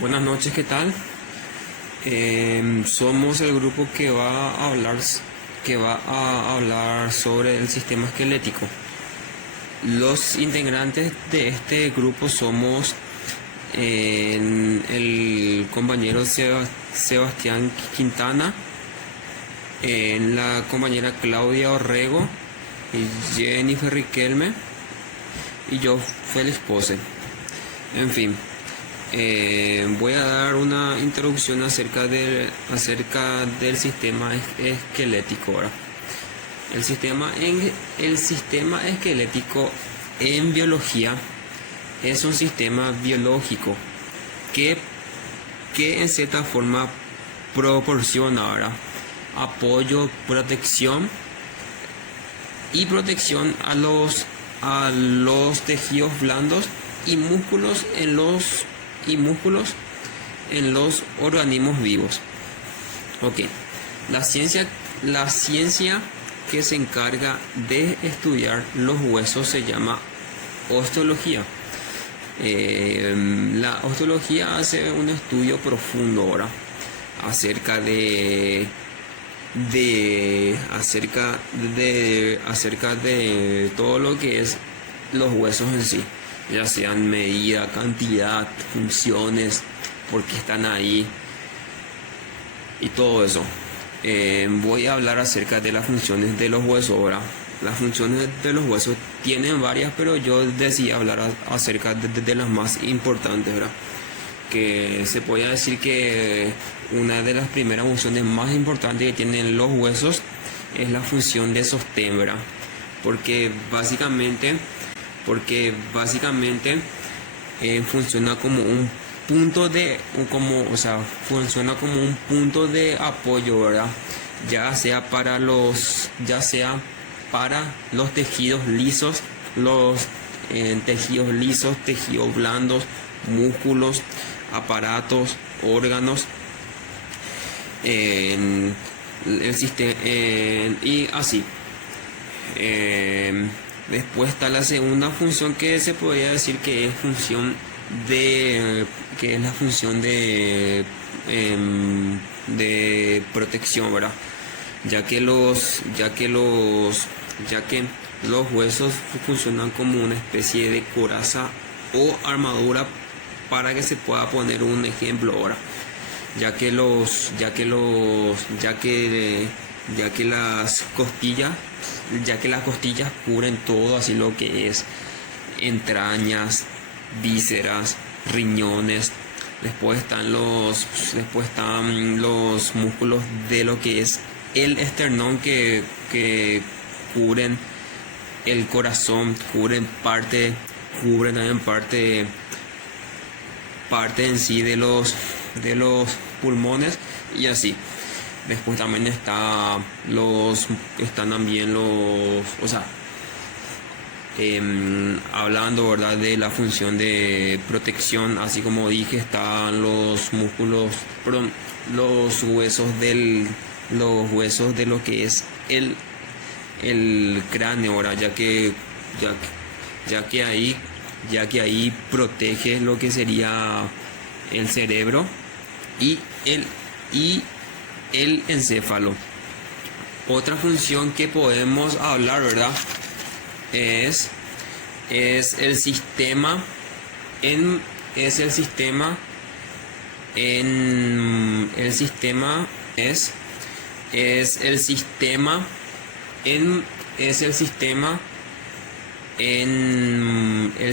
Buenas noches, ¿qué tal? Somos el grupo que va a hablar sobre el sistema esquelético. Los integrantes de este grupo somos el compañero Sebastián Quintana, la compañera Claudia Orrego, Jennifer Riquelme y yo, Félix Pose. En fin. Voy a dar una introducción acerca del sistema esquelético ahora. El sistema esquelético en biología es un sistema biológico que en cierta forma proporciona ahora apoyo, protección a los tejidos blandos y músculos en los organismos vivos. Ok, la ciencia que se encarga de estudiar los huesos se llama osteología. La osteología hace un estudio profundo ahora acerca de todo lo que es los huesos en sí, ya sean medida, cantidad, funciones, por qué están ahí y todo eso. Voy a hablar acerca de las funciones de los huesos ahora. Las funciones de los huesos tienen varias, pero yo decidí hablar acerca de las más importantes, ¿verdad? Que se puede decir que una de las primeras funciones más importantes que tienen los huesos es la función de sostén, ¿verdad? Porque básicamente funciona como un punto de apoyo, ¿verdad? Ya sea para los tejidos lisos, tejidos blandos, músculos, aparatos, órganos, el sistema y así. Después está la segunda función, que se podría decir que es la función de protección, ¿verdad? Ya que los huesos funcionan como una especie de coraza o armadura, para que se pueda poner un ejemplo ahora, ya que las costillas cubren todo, así lo que es entrañas, vísceras, riñones. Después están los músculos de lo que es el esternón, que cubren el corazón, cubren también parte en sí de los pulmones y así. Después también están también hablando, ¿verdad?, de la función de protección, así como dije, están los huesos de lo que es el cráneo, ahora, ya que ahí protege lo que sería el cerebro y el encéfalo. Otra función que podemos hablar, ¿verdad?, es el sistema en el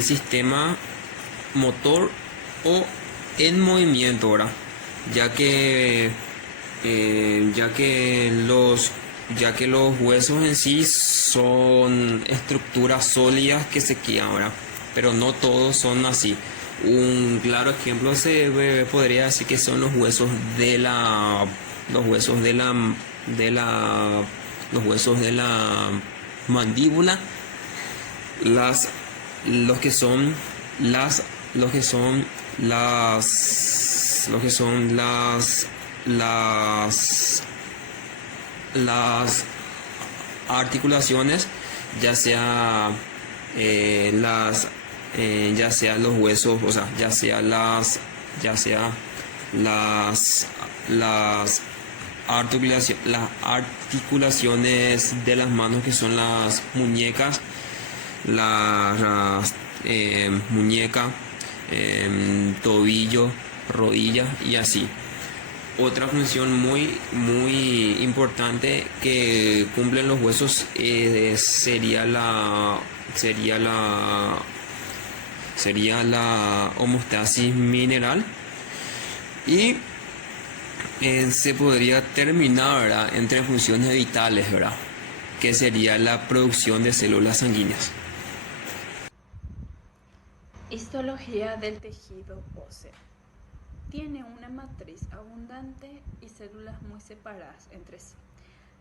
sistema motor o en movimiento, ¿verdad? Ya que los huesos en sí son estructuras sólidas que se quedan, ¿verdad? Pero no todos son así. Un claro ejemplo se podría decir que son los huesos de la mandíbula, los que son las articulaciones, ya sea los huesos, o sea, ya sea ya sea las las articulaciones de las manos, que son las muñecas, muñeca, tobillo, rodilla y así. Otra función muy importante que cumplen los huesos sería la homeostasis mineral, y se podría terminar, ¿verdad?, entre funciones vitales, ¿verdad?, que sería la producción de células sanguíneas. Histología del tejido óseo. Tiene una matriz abundante y células muy separadas entre sí.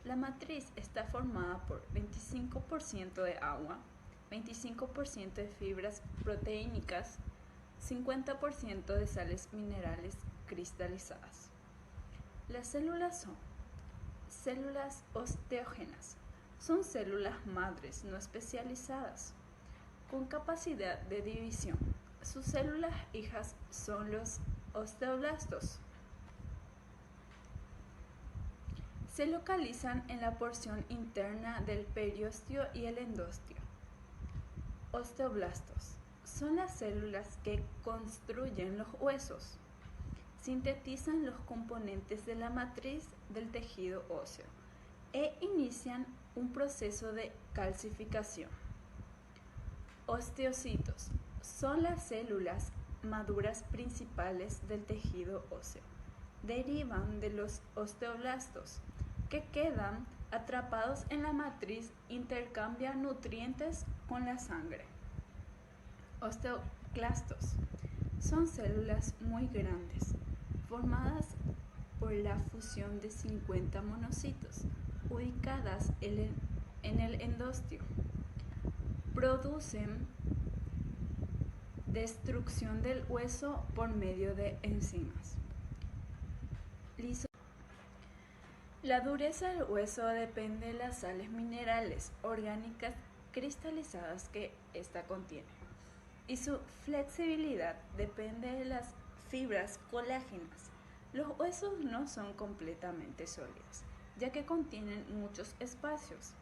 La matriz está formada por 25% de agua, 25% de fibras proteínicas, 50% de sales minerales cristalizadas. Las células son células osteógenas. Son células madres no especializadas, con capacidad de división. Sus células hijas son los osteoblastos. Se localizan en la porción interna del periósteo y el endostio. Osteoblastos son las células que construyen los huesos. Sintetizan los componentes de la matriz del tejido óseo e inician un proceso de calcificación. Osteocitos son las células maduras principales del tejido óseo. Derivan de los osteoblastos, que quedan atrapados en la matriz, intercambian nutrientes con la sangre. Osteoclastos son células muy grandes, formadas por la fusión de 50 monocitos, ubicadas en el endostio. Producen destrucción del hueso por medio de enzimas. La dureza del hueso depende de las sales minerales orgánicas cristalizadas que ésta contiene, y su flexibilidad depende de las fibras colágenas. Los huesos no son completamente sólidos, ya que contienen muchos espacios.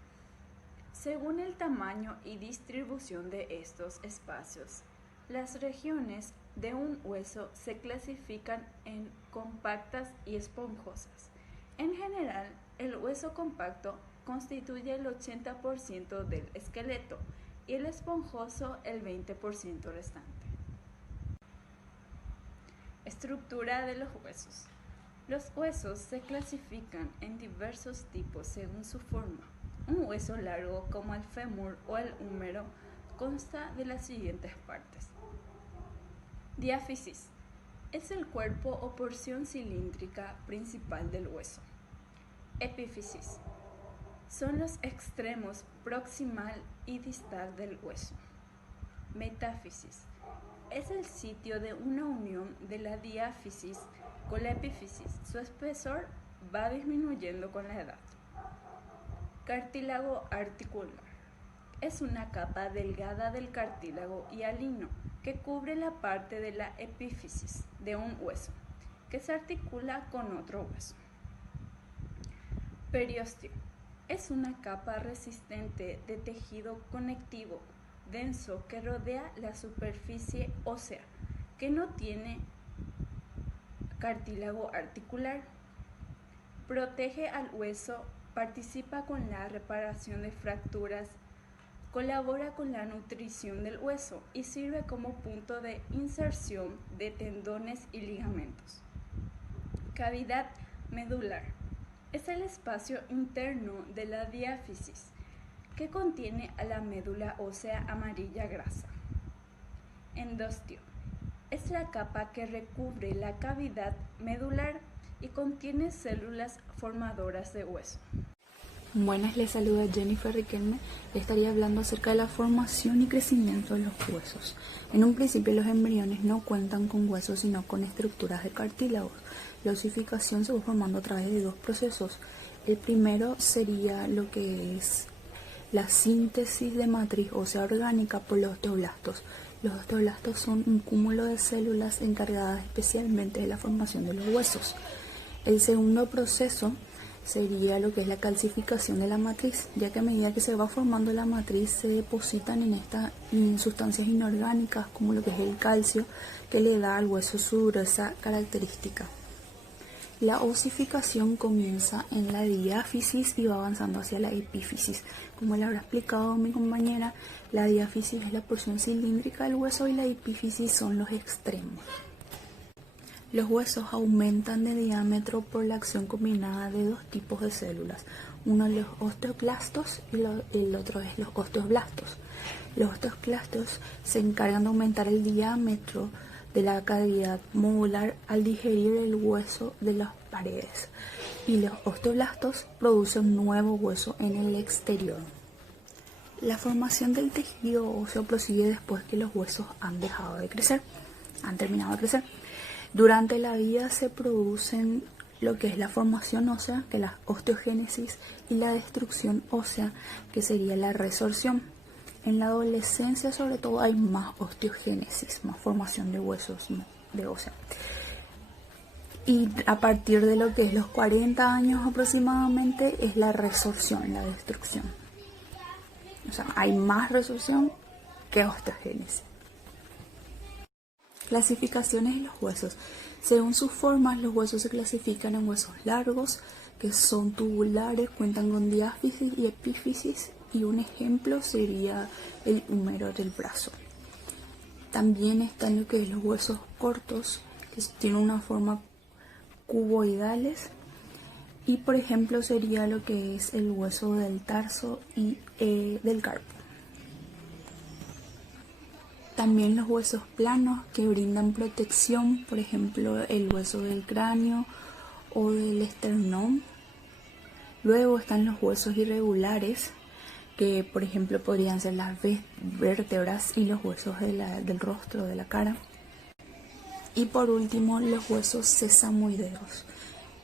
Según el tamaño y distribución de estos espacios, las regiones de un hueso se clasifican en compactas y esponjosas. En general, el hueso compacto constituye el 80% del esqueleto y el esponjoso el 20% restante. Estructura de los huesos. Los huesos se clasifican en diversos tipos según su forma. Un hueso largo, como el fémur o el húmero, consta de las siguientes partes. Diáfisis es el cuerpo o porción cilíndrica principal del hueso. Epífisis son los extremos proximal y distal del hueso. Metáfisis es el sitio de una unión de la diáfisis con la epífisis. Su espesor va disminuyendo con la edad. Cartílago articular es una capa delgada del cartílago hialino que cubre la parte de la epífisis de un hueso, que se articula con otro hueso. Periósteo es una capa resistente de tejido conectivo denso que rodea la superficie ósea, que no tiene cartílago articular. Protege al hueso, participa con la reparación de fracturas, colabora con la nutrición del hueso y sirve como punto de inserción de tendones y ligamentos. Cavidad medular es el espacio interno de la diáfisis que contiene a la médula ósea amarilla grasa. Endostio es la capa que recubre la cavidad medular y contiene células formadoras de hueso. Buenas, les saluda Jennifer Riquelme. Les estaría hablando acerca de la formación y crecimiento de los huesos. En un principio los embriones no cuentan con huesos sino con estructuras de cartílagos. La osificación se va formando a través de dos procesos. El primero sería lo que es la síntesis de matriz ósea orgánica por los osteoblastos, Los osteoblastos son un cúmulo de células encargadas especialmente de la formación de los huesos. El segundo proceso sería lo que es la calcificación de la matriz, ya que a medida que se va formando la matriz se depositan en sustancias inorgánicas como lo que es el calcio, que le da al hueso su dureza característica. La osificación comienza en la diáfisis y va avanzando hacia la epífisis. Como le habrá explicado mi compañera, la diáfisis es la porción cilíndrica del hueso y la epífisis son los extremos. Los huesos aumentan de diámetro por la acción combinada de dos tipos de células. Uno es los osteoclastos y el otro es los osteoblastos. Los osteoclastos se encargan de aumentar el diámetro de la cavidad modular al digerir el hueso de las paredes, y los osteoblastos producen nuevo hueso en el exterior. La formación del tejido óseo prosigue después que los huesos han terminado de crecer. Durante la vida se producen lo que es la formación ósea, que es la osteogénesis, y la destrucción ósea, que sería la resorción. En la adolescencia, sobre todo, hay más osteogénesis, más formación de huesos, de ósea. Y a partir de lo que es los 40 años aproximadamente, es la resorción, la destrucción. O sea, hay más resorción que osteogénesis. Clasificaciones de los huesos. Según sus formas, los huesos se clasifican en huesos largos, que son tubulares, cuentan con diáfisis y epífisis, y un ejemplo sería el húmero del brazo. También están lo que es los huesos cortos, que tienen una forma cuboidales, y por ejemplo sería lo que es el hueso del tarso y del carpo. También los huesos planos que brindan protección, por ejemplo el hueso del cráneo o del esternón. Luego están los huesos irregulares, que por ejemplo podrían ser las vértebras y los huesos del rostro, de la cara. Y por último los huesos sesamoideos,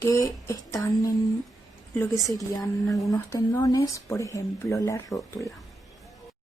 que están en lo que serían algunos tendones, por ejemplo la rótula.